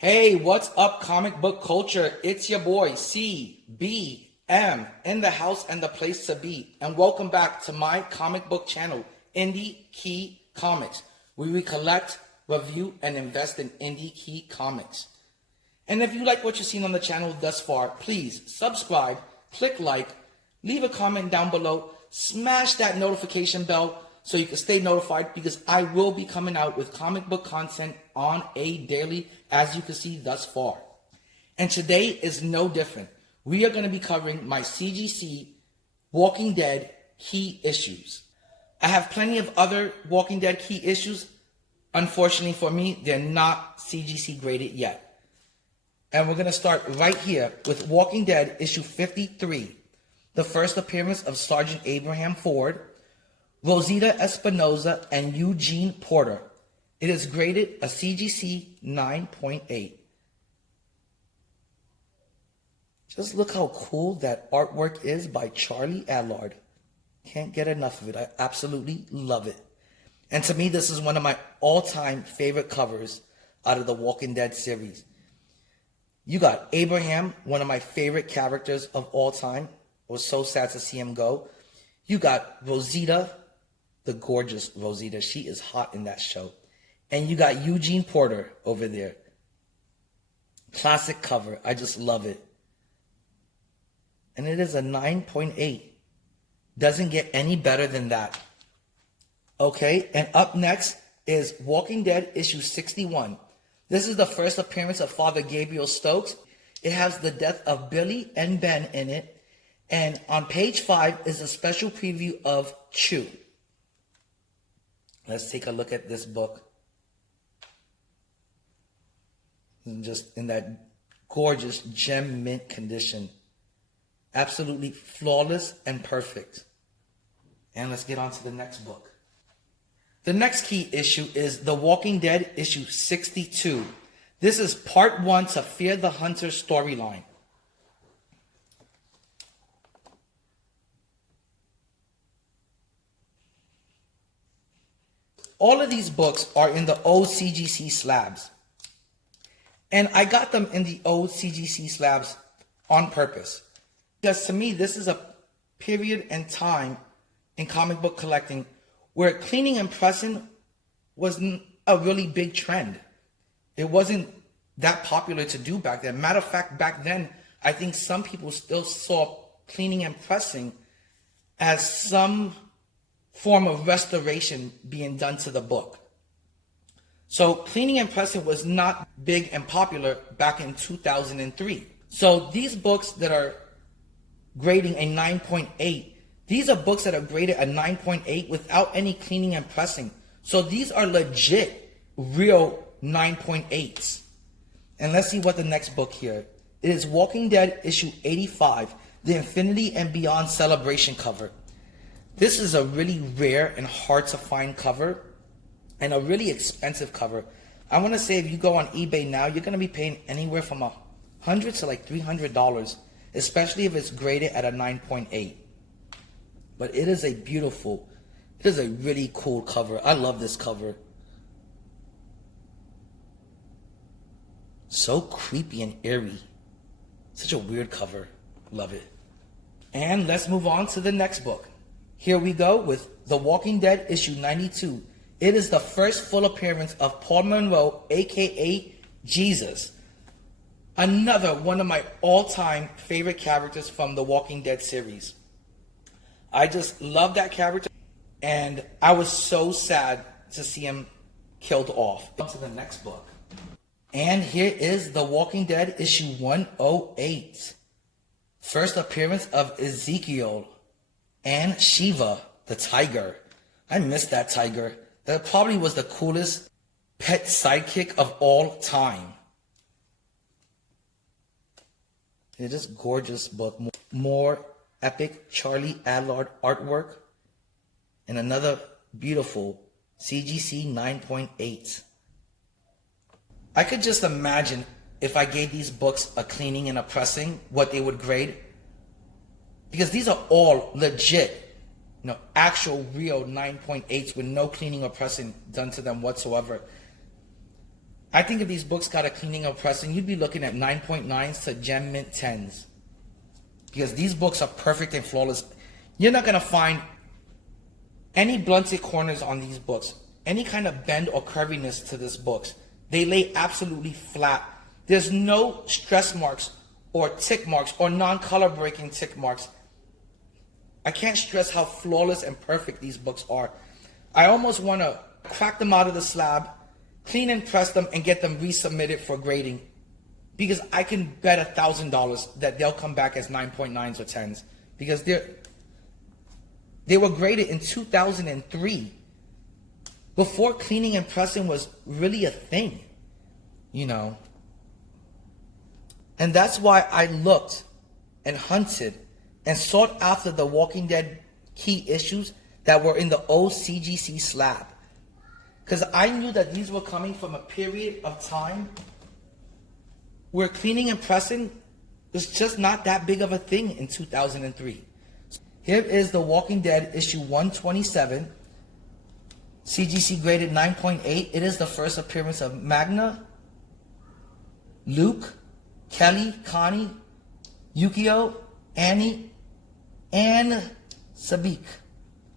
Hey, what's up, comic book culture? It's your boy, CBM, in the house and the place to be. And welcome back to my comic book channel, Indie Key Comics, where we collect, review, and invest in indie key comics. And if you like what you've seen on the channel thus far, please subscribe, click like, leave a comment down below, smash that notification bell so you can stay notified, because I will be coming out with comic book content on a daily, as you can see thus far. And today is no different. We are going to be covering my CGC Walking Dead key issues. I have plenty of other Walking Dead key issues. Unfortunately for me, they're not CGC graded yet. And we're going to start right here with Walking Dead issue 53, the first appearance of Sergeant Abraham Ford, Rosita Espinosa, and Eugene Porter. It is graded a CGC 9.8. Just look how cool that artwork is by Charlie Adlard. Can't get enough of it. I absolutely love it. And to me, this is one of my all-time favorite covers out of the Walking Dead series. You got Abraham, one of my favorite characters of all time. It was so sad to see him go. You got Rosita, the gorgeous Rosita. She is hot in that show. And you got Eugene Porter over there. Classic cover. I just love it. And it is a 9.8. Doesn't get any better than that. Okay, and up next is Walking Dead issue 61. This is the first appearance of Father Gabriel Stokes. It has the death of Billy and Ben in it. And on page 5 is a special preview of Chew. Let's take a look at this book. Just in that gorgeous gem mint condition. Absolutely flawless and perfect. And let's get on to the next book. The next key issue is The Walking Dead issue 62. This is part 1 to Fear the Hunter storyline. All of these books are in the old CGC slabs. And I got them in the old CGC slabs on purpose. Because to me, this is a period and time in comic book collecting where cleaning and pressing wasn't a really big trend. It wasn't that popular to do back then. Matter of fact, back then, I think some people still saw cleaning and pressing as some form of restoration being done to the book. So cleaning and pressing was not big and popular back in 2003. So these books that are grading a 9.8, these are books that are graded a 9.8 without any cleaning and pressing. So these are legit, real 9.8s. And let's see what the next book here. It is Walking Dead issue 85, the Infinity and Beyond Celebration cover. This is a really rare and hard to find cover and a really expensive cover. I want to say if you go on eBay now, you're going to be paying anywhere from $100 to like $300, especially if it's graded at a 9.8. But it is a beautiful, it is a really cool cover. I love this cover. So creepy and eerie. Such a weird cover. Love it. And let's move on to the next book. Here we go with The Walking Dead issue 92. It is the first full appearance of Paul Monroe, aka Jesus. Another one of my all-time favorite characters from the Walking Dead series. I just love that character, and I was so sad to see him killed off. On to the next book. And here is The Walking Dead issue 108. First appearance of Ezekiel and Shiva, the tiger. I miss that tiger. That probably was the coolest pet sidekick of all time. It is a gorgeous book. More epic Charlie Adlard artwork. And another beautiful CGC 9.8. I could just imagine if I gave these books a cleaning and a pressing, what they would grade. Because these are all legit, actual real 9.8s with no cleaning or pressing done to them whatsoever. I think if these books got a cleaning or pressing, you'd be looking at 9.9s to gem mint 10s. Because these books are perfect and flawless. You're not going to find any blunted corners on these books. Any kind of bend or curviness to these books. They lay absolutely flat. There's no stress marks or tick marks or non-color breaking tick marks. I can't stress how flawless and perfect these books are. I almost want to crack them out of the slab, clean and press them, and get them resubmitted for grading. Because I can bet $1,000 that they'll come back as 9.9s or 10s. Because they were graded in 2003. Before cleaning and pressing was really a thing. You know. And that's why I looked and hunted and sought after the Walking Dead key issues that were in the old CGC slab. Because I knew that these were coming from a period of time where cleaning and pressing was just not that big of a thing in 2003. Here is The Walking Dead issue 127. CGC graded 9.8. It is the first appearance of Magna, Luke, Kelly, Connie, Yukio, Annie, and Sabik.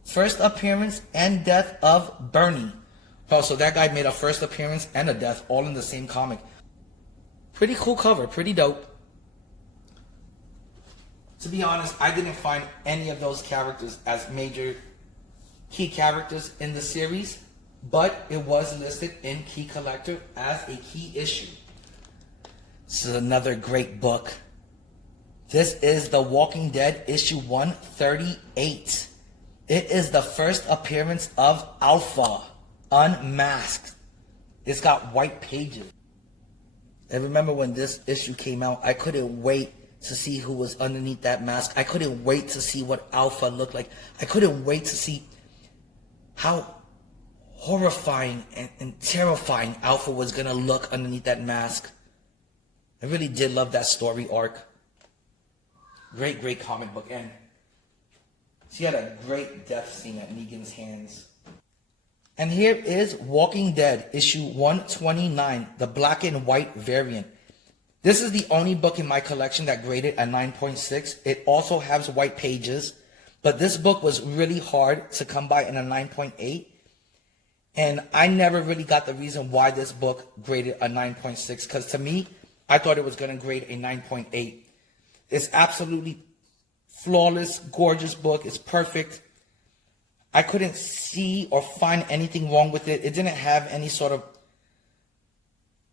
First appearance and death of Bernie. Oh, so that guy made a first appearance and a death all in the same comic. Pretty cool cover, pretty dope. To be honest, I didn't find any of those characters as major key characters in the series, but it was listed in Key Collector as a key issue. This is another great book. This is The Walking Dead issue 138. It is the first appearance of Alpha, unmasked. It's got white pages. I remember when this issue came out, I couldn't wait to see who was underneath that mask. I couldn't wait to see what Alpha looked like. I couldn't wait to see how horrifying and terrifying Alpha was going to look underneath that mask. I really did love that story arc. Great, great comic book. And she had a great death scene at Negan's hands. And here is Walking Dead, issue 129, the black and white variant. This is the only book in my collection that graded a 9.6. It also has white pages, but this book was really hard to come by in a 9.8. And I never really got the reason why this book graded a 9.6, because to me, I thought it was going to grade a 9.8. It's absolutely flawless, gorgeous book. It's perfect. I couldn't see or find anything wrong with it. It didn't have any sort of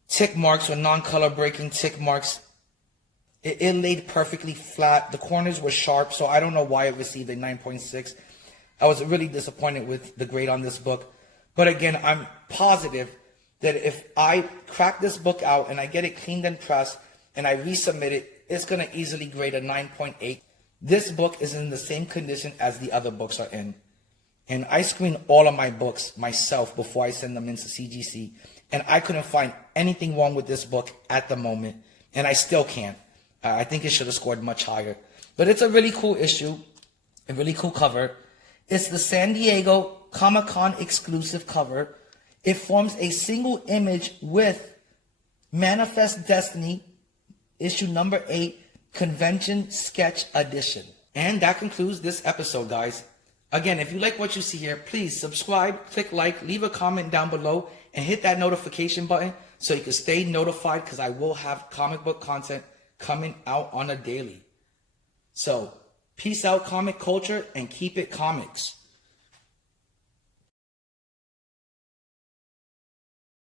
tick marks or non-color breaking tick marks. It laid perfectly flat. The corners were sharp, so I don't know why it received a 9.6. I was really disappointed with the grade on this book. But again, I'm positive that if I crack this book out and I get it cleaned and pressed and I resubmit it, it's going to easily grade a 9.8. This book is in the same condition as the other books are in. And I screen all of my books myself before I send them into CGC. And I couldn't find anything wrong with this book at the moment. And I still can't. I think it should have scored much higher. But it's a really cool issue. A really cool cover. It's the San Diego Comic-Con exclusive cover. It forms a single image with Manifest Destiny, issue number 8, Convention Sketch Edition. And that concludes this episode, guys. Again, if you like what you see here, please subscribe, click like, leave a comment down below, and hit that notification button so you can stay notified, because I will have comic book content coming out on a daily. So, peace out, comic culture, and keep it comics.